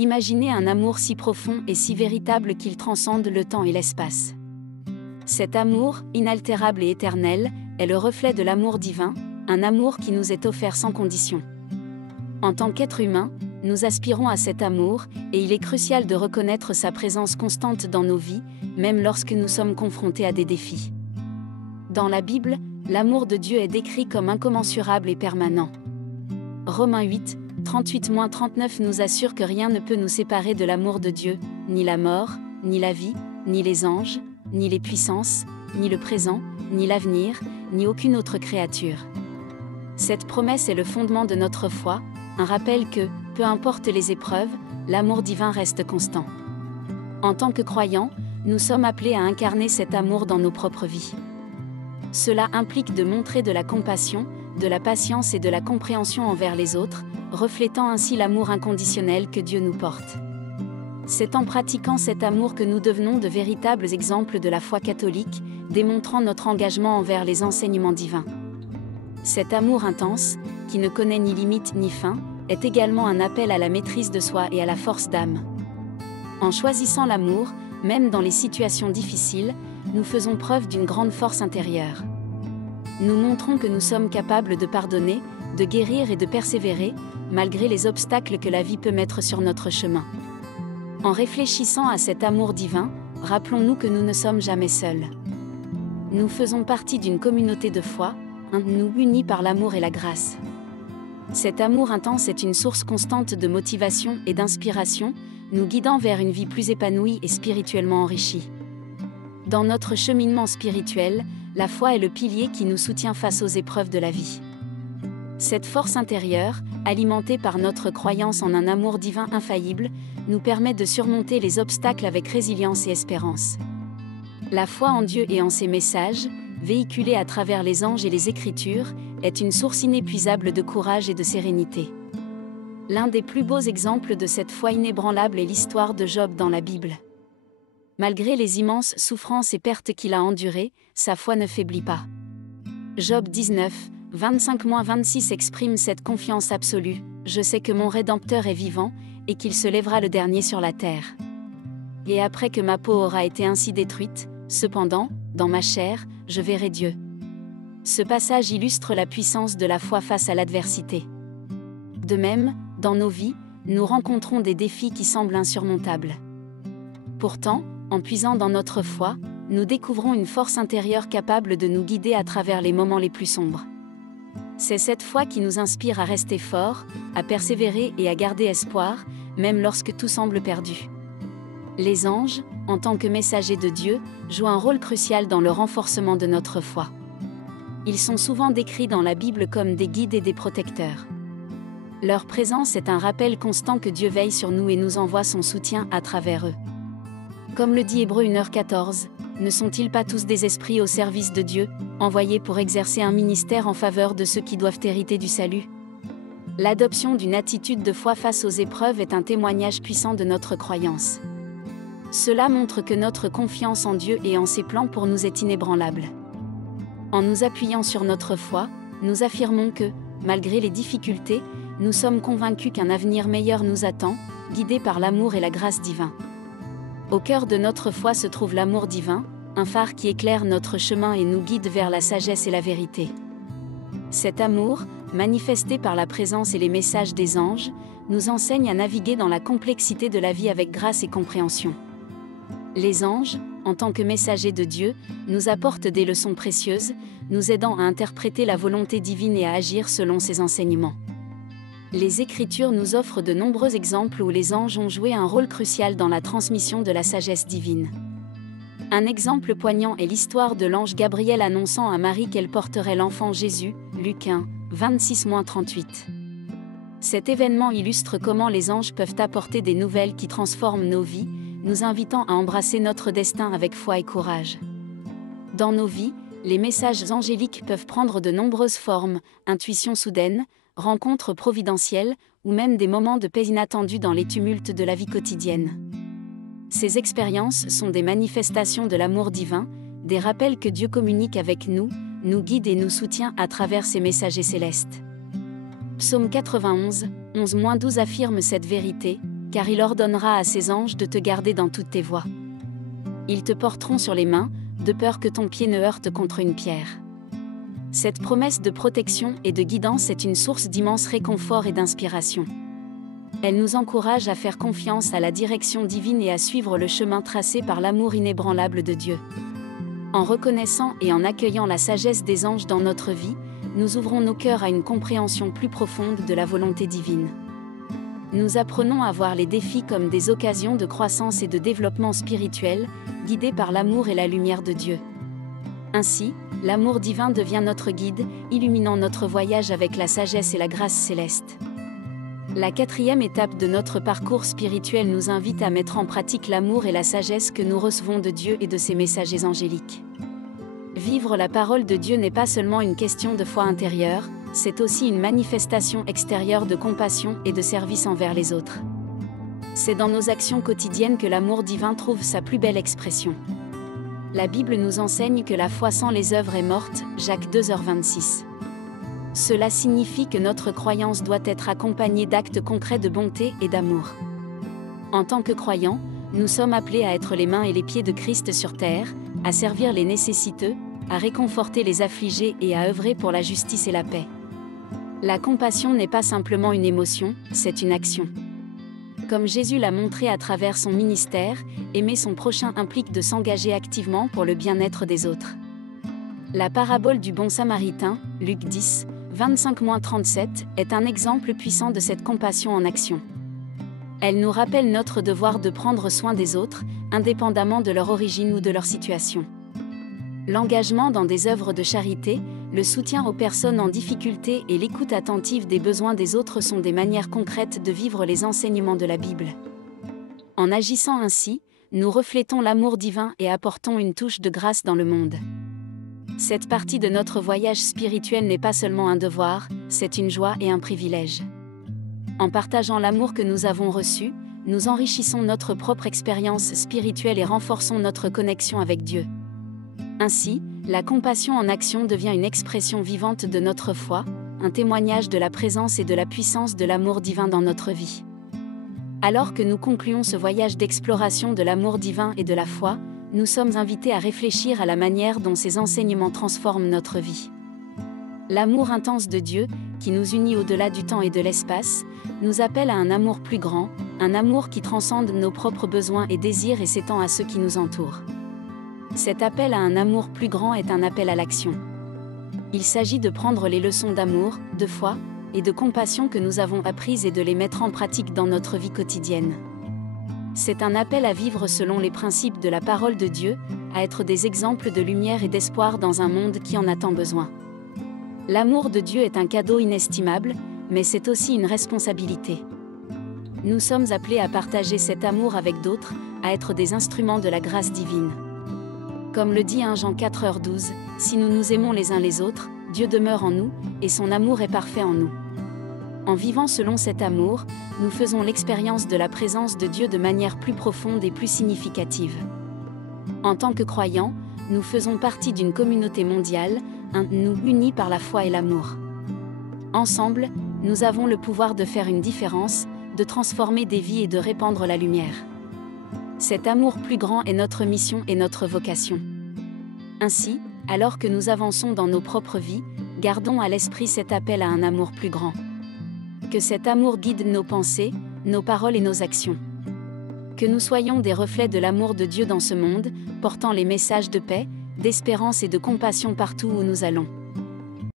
Imaginez un amour si profond et si véritable qu'il transcende le temps et l'espace. Cet amour, inaltérable et éternel, est le reflet de l'amour divin, un amour qui nous est offert sans condition. En tant qu'être humain, nous aspirons à cet amour, et il est crucial de reconnaître sa présence constante dans nos vies, même lorsque nous sommes confrontés à des défis. Dans la Bible, l'amour de Dieu est décrit comme incommensurable et permanent. Romains 8, 38-39 nous assure que rien ne peut nous séparer de l'amour de Dieu, ni la mort, ni la vie, ni les anges, ni les puissances, ni le présent, ni l'avenir, ni aucune autre créature. Cette promesse est le fondement de notre foi, un rappel que, peu importe les épreuves, l'amour divin reste constant. En tant que croyants, nous sommes appelés à incarner cet amour dans nos propres vies. Cela implique de montrer de la compassion, de la patience et de la compréhension envers les autres, reflétant ainsi l'amour inconditionnel que Dieu nous porte. C'est en pratiquant cet amour que nous devenons de véritables exemples de la foi catholique, démontrant notre engagement envers les enseignements divins. Cet amour intense, qui ne connaît ni limite ni fin, est également un appel à la maîtrise de soi et à la force d'âme. En choisissant l'amour, même dans les situations difficiles, nous faisons preuve d'une grande force intérieure. Nous montrons que nous sommes capables de pardonner, de guérir et de persévérer, malgré les obstacles que la vie peut mettre sur notre chemin. En réfléchissant à cet amour divin, rappelons-nous que nous ne sommes jamais seuls. Nous faisons partie d'une communauté de foi, nous unis par l'amour et la grâce. Cet amour intense est une source constante de motivation et d'inspiration, nous guidant vers une vie plus épanouie et spirituellement enrichie. Dans notre cheminement spirituel, la foi est le pilier qui nous soutient face aux épreuves de la vie. Cette force intérieure, alimentée par notre croyance en un amour divin infaillible, nous permet de surmonter les obstacles avec résilience et espérance. La foi en Dieu et en ses messages, véhiculée à travers les anges et les Écritures, est une source inépuisable de courage et de sérénité. L'un des plus beaux exemples de cette foi inébranlable est l'histoire de Job dans la Bible. Malgré les immenses souffrances et pertes qu'il a endurées, sa foi ne faiblit pas. Job 19, 25-26 exprime cette confiance absolue, « Je sais que mon Rédempteur est vivant, et qu'il se lèvera le dernier sur la terre. Et après que ma peau aura été ainsi détruite, cependant, dans ma chair, je verrai Dieu. » Ce passage illustre la puissance de la foi face à l'adversité. De même, dans nos vies, nous rencontrons des défis qui semblent insurmontables. Pourtant, en puisant dans notre foi, nous découvrons une force intérieure capable de nous guider à travers les moments les plus sombres. C'est cette foi qui nous inspire à rester forts, à persévérer et à garder espoir, même lorsque tout semble perdu. Les anges, en tant que messagers de Dieu, jouent un rôle crucial dans le renforcement de notre foi. Ils sont souvent décrits dans la Bible comme des guides et des protecteurs. Leur présence est un rappel constant que Dieu veille sur nous et nous envoie son soutien à travers eux. Comme le dit Hébreux 1h14, ne sont-ils pas tous des esprits au service de Dieu, envoyés pour exercer un ministère en faveur de ceux qui doivent hériter du salut? L'adoption d'une attitude de foi face aux épreuves est un témoignage puissant de notre croyance. Cela montre que notre confiance en Dieu et en ses plans pour nous est inébranlable. En nous appuyant sur notre foi, nous affirmons que, malgré les difficultés, nous sommes convaincus qu'un avenir meilleur nous attend, guidés par l'amour et la grâce divin. Au cœur de notre foi se trouve l'amour divin, un phare qui éclaire notre chemin et nous guide vers la sagesse et la vérité. Cet amour, manifesté par la présence et les messages des anges, nous enseigne à naviguer dans la complexité de la vie avec grâce et compréhension. Les anges, en tant que messagers de Dieu, nous apportent des leçons précieuses, nous aidant à interpréter la volonté divine et à agir selon ses enseignements. Les Écritures nous offrent de nombreux exemples où les anges ont joué un rôle crucial dans la transmission de la sagesse divine. Un exemple poignant est l'histoire de l'ange Gabriel annonçant à Marie qu'elle porterait l'enfant Jésus, Luc 1, 26-38. Cet événement illustre comment les anges peuvent apporter des nouvelles qui transforment nos vies, nous invitant à embrasser notre destin avec foi et courage. Dans nos vies, les messages angéliques peuvent prendre de nombreuses formes, intuitions soudaines, rencontres providentielles, ou même des moments de paix inattendus dans les tumultes de la vie quotidienne. Ces expériences sont des manifestations de l'amour divin, des rappels que Dieu communique avec nous, nous guide et nous soutient à travers ses messagers célestes. Psaume 91, 11-12 affirme cette vérité, « car il ordonnera à ses anges de te garder dans toutes tes voies. Ils te porteront sur les mains, de peur que ton pied ne heurte contre une pierre. Cette promesse de protection et de guidance est une source d'immense réconfort et d'inspiration. Elle nous encourage à faire confiance à la direction divine et à suivre le chemin tracé par l'amour inébranlable de Dieu. En reconnaissant et en accueillant la sagesse des anges dans notre vie, nous ouvrons nos cœurs à une compréhension plus profonde de la volonté divine. Nous apprenons à voir les défis comme des occasions de croissance et de développement spirituel, guidés par l'amour et la lumière de Dieu. Ainsi, l'amour divin devient notre guide, illuminant notre voyage avec la sagesse et la grâce céleste. La 4e étape de notre parcours spirituel nous invite à mettre en pratique l'amour et la sagesse que nous recevons de Dieu et de ses messagers angéliques. Vivre la parole de Dieu n'est pas seulement une question de foi intérieure, c'est aussi une manifestation extérieure de compassion et de service envers les autres. C'est dans nos actions quotidiennes que l'amour divin trouve sa plus belle expression. La Bible nous enseigne que la foi sans les œuvres est morte, Jacques 2h26. Cela signifie que notre croyance doit être accompagnée d'actes concrets de bonté et d'amour. En tant que croyants, nous sommes appelés à être les mains et les pieds de Christ sur terre, à servir les nécessiteux, à réconforter les affligés et à œuvrer pour la justice et la paix. La compassion n'est pas simplement une émotion, c'est une action. Comme Jésus l'a montré à travers son ministère, aimer son prochain implique de s'engager activement pour le bien-être des autres. La parabole du bon samaritain, Luc 10, 25-37, est un exemple puissant de cette compassion en action. Elle nous rappelle notre devoir de prendre soin des autres, indépendamment de leur origine ou de leur situation. L'engagement dans des œuvres de charité, le soutien aux personnes en difficulté et l'écoute attentive des besoins des autres sont des manières concrètes de vivre les enseignements de la Bible. En agissant ainsi, nous reflétons l'amour divin et apportons une touche de grâce dans le monde. Cette partie de notre voyage spirituel n'est pas seulement un devoir, c'est une joie et un privilège. En partageant l'amour que nous avons reçu, nous enrichissons notre propre expérience spirituelle et renforçons notre connexion avec Dieu. Ainsi, la compassion en action devient une expression vivante de notre foi, un témoignage de la présence et de la puissance de l'amour divin dans notre vie. Alors que nous concluons ce voyage d'exploration de l'amour divin et de la foi, nous sommes invités à réfléchir à la manière dont ces enseignements transforment notre vie. L'amour intense de Dieu, qui nous unit au-delà du temps et de l'espace, nous appelle à un amour plus grand, un amour qui transcende nos propres besoins et désirs et s'étend à ceux qui nous entourent. Cet appel à un amour plus grand est un appel à l'action. Il s'agit de prendre les leçons d'amour, de foi et de compassion que nous avons apprises et de les mettre en pratique dans notre vie quotidienne. C'est un appel à vivre selon les principes de la parole de Dieu, à être des exemples de lumière et d'espoir dans un monde qui en a tant besoin. L'amour de Dieu est un cadeau inestimable, mais c'est aussi une responsabilité. Nous sommes appelés à partager cet amour avec d'autres, à être des instruments de la grâce divine. Comme le dit 1 Jean 4h12, si nous nous aimons les uns les autres, Dieu demeure en nous, et son amour est parfait en nous. En vivant selon cet amour, nous faisons l'expérience de la présence de Dieu de manière plus profonde et plus significative. En tant que croyants, nous faisons partie d'une communauté mondiale, nous unis par la foi et l'amour. Ensemble, nous avons le pouvoir de faire une différence, de transformer des vies et de répandre la lumière. Cet amour plus grand est notre mission et notre vocation. Ainsi, alors que nous avançons dans nos propres vies, gardons à l'esprit cet appel à un amour plus grand. Que cet amour guide nos pensées, nos paroles et nos actions. Que nous soyons des reflets de l'amour de Dieu dans ce monde, portant les messages de paix, d'espérance et de compassion partout où nous allons.